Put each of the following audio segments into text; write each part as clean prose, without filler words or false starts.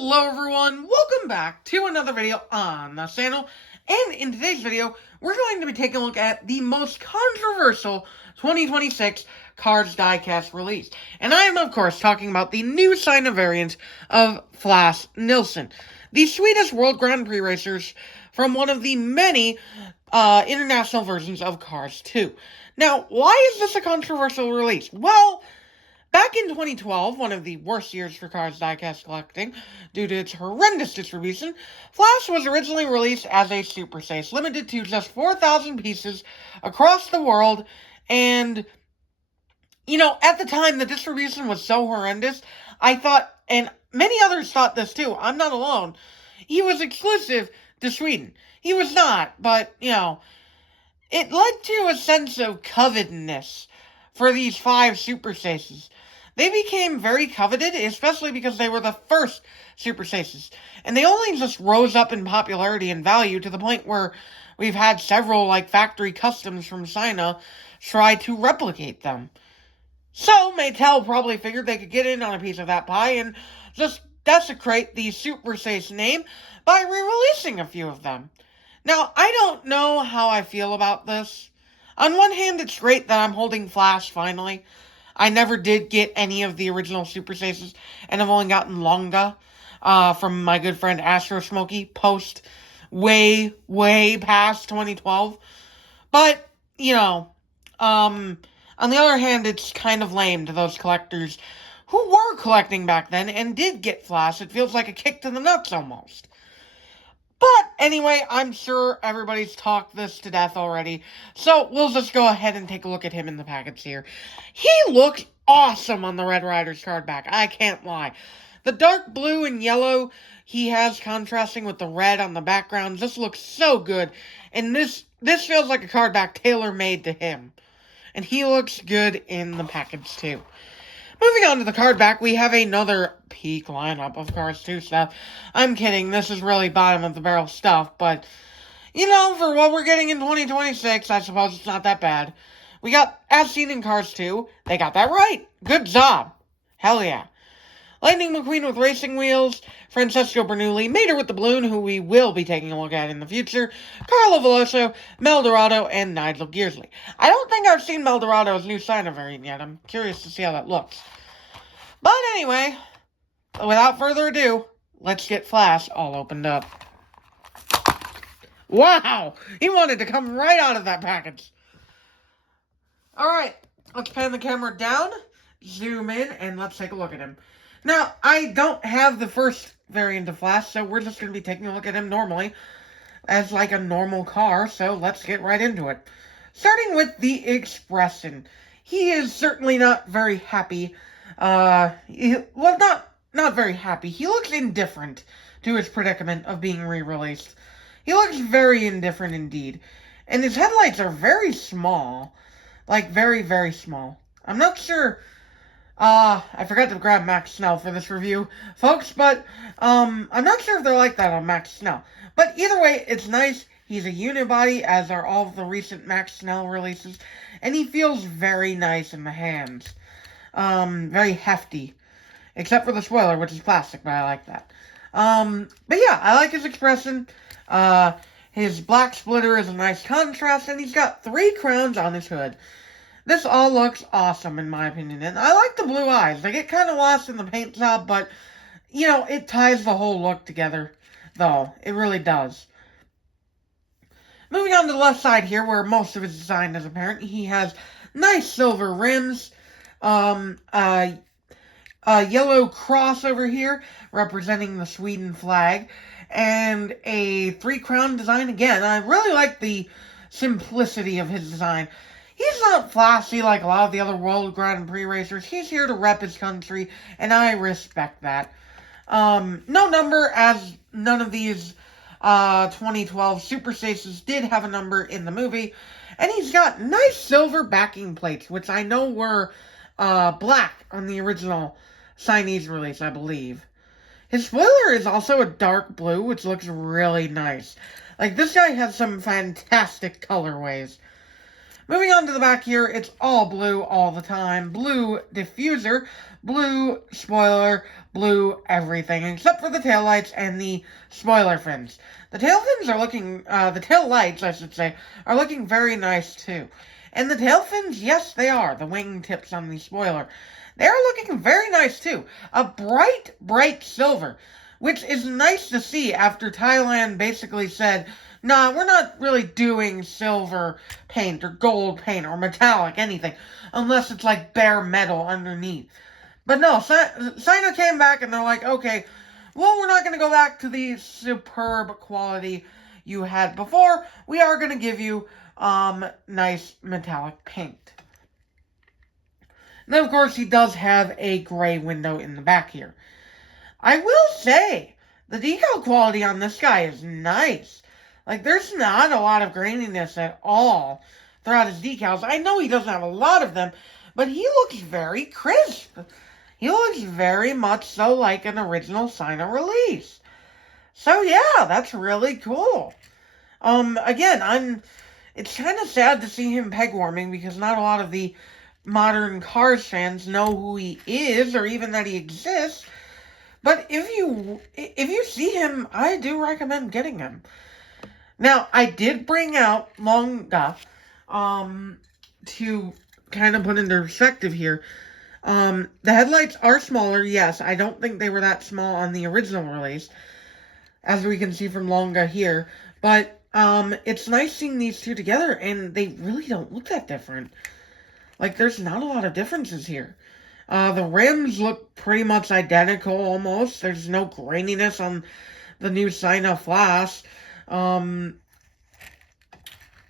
Hello everyone, welcome back to another video on the channel, and in today's video, we're going to be taking a look at the most controversial 2026 Cars Diecast release. And I am, of course, talking about the new China variant of Flash Nilsson, the Swedish World Grand Prix racers from one of the many international versions of Cars 2. Now, why is this a controversial release? Well, back in 2012, one of the worst years for Cars Diecast collecting, due to its horrendous distribution, Flash was originally released as a Super Chase, limited to just 4,000 pieces across the world, and, at the time, the distribution was so horrendous, I thought, and many others thought this too, I'm not alone, he was exclusive to Sweden. He was not, but, it led to a sense of covetedness for these 5 Super Chases. They became very coveted, especially because they were the first Super Chases. And they only just rose up in popularity and value to the point where we've had several, factory customs from China try to replicate them. So, Mattel probably figured they could get in on a piece of that pie and just desecrate the Super Chase name by re-releasing a few of them. Now, I don't know how I feel about this. On one hand, it's great that I'm holding Flash, finally. I never did get any of the original Super Chases, and I've only gotten Longa from my good friend Astro Smokey, post way past 2012. But, on the other hand, it's kind of lame to those collectors who were collecting back then and did get Flash. It feels like a kick to the nuts, almost. But, anyway, I'm sure everybody's talked this to death already, so we'll just go ahead and take a look at him in the package here. He looks awesome on the Red Riders card back, I can't lie. The dark blue and yellow he has contrasting with the red on the background just looks so good, and this feels like a card back tailor-made to him. And he looks good in the package, too. Moving on to the card back, we have another peak lineup of Cars 2 stuff. I'm kidding, this is really bottom-of-the-barrel stuff, but, for what we're getting in 2026, I suppose it's not that bad. We got, as seen in Cars 2, they got that right. Good job. Hell yeah. Lightning McQueen with racing wheels, Francesco Bernoulli, Mater with the balloon, who we will be taking a look at in the future, Carlo Veloso, Mel Dorado, and Nigel Gearsley. I don't think I've seen Mel Dorado's new China variant yet. I'm curious to see how that looks. But anyway, without further ado, let's get Flash all opened up. Wow! He wanted to come right out of that package. Alright, let's pan the camera down, zoom in, and let's take a look at him. Now, I don't have the first variant of Flash, so we're just going to be taking a look at him normally, as like a normal car, so let's get right into it. Starting with the expression. He is certainly not very happy. Not very happy. He looks indifferent to his predicament of being re-released. He looks very indifferent indeed. And his headlights are very small. Like, very small. I'm not sure... I forgot to grab Max Snell for this review, folks, but, I'm not sure if they're like that on Max Snell. But either way, it's nice. He's a unibody, as are all of the recent Max Snell releases, and he feels very nice in the hands. Very hefty. Except for the spoiler, which is plastic, but I like that. But yeah, I like his expression. His black splitter is a nice contrast, and he's got 3 crowns on his hood. This all looks awesome, in my opinion, and I like the blue eyes. They get kind of lost in the paint job, but, it ties the whole look together, though. It really does. Moving on to the left side here, where most of his design is apparent, he has nice silver rims, a yellow cross over here, representing the Sweden flag, and a 3-crown design again. I really like the simplicity of his design. He's not flashy like a lot of the other World Grand Prix racers. He's here to rep his country, and I respect that. No number, as none of these 2012 Super Chases did have a number in the movie. And he's got nice silver backing plates, which I know were black on the original Chinese release, I believe. His spoiler is also a dark blue, which looks really nice. Like, this guy has some fantastic colorways. Moving on to the back here, it's all blue all the time. Blue diffuser, blue spoiler, blue everything, except for the taillights and the spoiler fins. The tail fins are looking, the tail lights, I should say, are looking very nice too. And the tail fins, yes, they are. The wing tips on the spoiler. They're looking very nice too. A bright, bright silver, which is nice to see after Thailand basically said, nah, we're not really doing silver paint or gold paint or metallic anything, unless it's like bare metal underneath. But no, Sino came back and they're like, okay, well, we're not going to go back to the superb quality you had before. We are going to give you nice metallic paint. And then, of course, he does have a gray window in the back here. I will say, the decal quality on this guy is nice. Like, there's not a lot of graininess at all throughout his decals. I know he doesn't have a lot of them, but he looks very crisp. He looks very much so like an original Sino release. So, yeah, that's really cool. Again, it's kind of sad to see him peg warming because not a lot of the modern Cars fans know who he is or even that he exists. But if you see him, I do recommend getting him. Now, I did bring out Longa to kind of put into perspective here. The headlights are smaller, yes. I don't think they were that small on the original release, as we can see from Longa here. But it's nice seeing these two together, and they really don't look that different. Like, there's not a lot of differences here. The rims look pretty much identical, almost. There's no graininess on the new Sino Flash.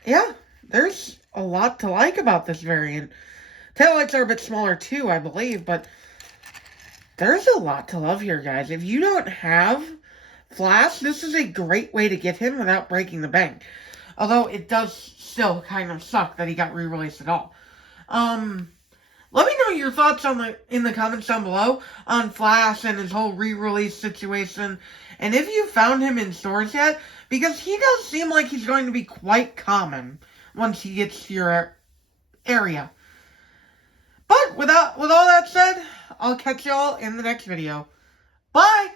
Yeah, there's a lot to like about this variant. Taillights are a bit smaller too, I believe, but there's a lot to love here, guys. If you don't have Flash, this is a great way to get him without breaking the bank. Although it does still kind of suck that he got re-released at all. Let me know your thoughts in the comments down below on Flash and his whole re-release situation. And if you found him in stores yet, because he does seem like he's going to be quite common once he gets to your area. But with all that said, I'll catch y'all in the next video. Bye!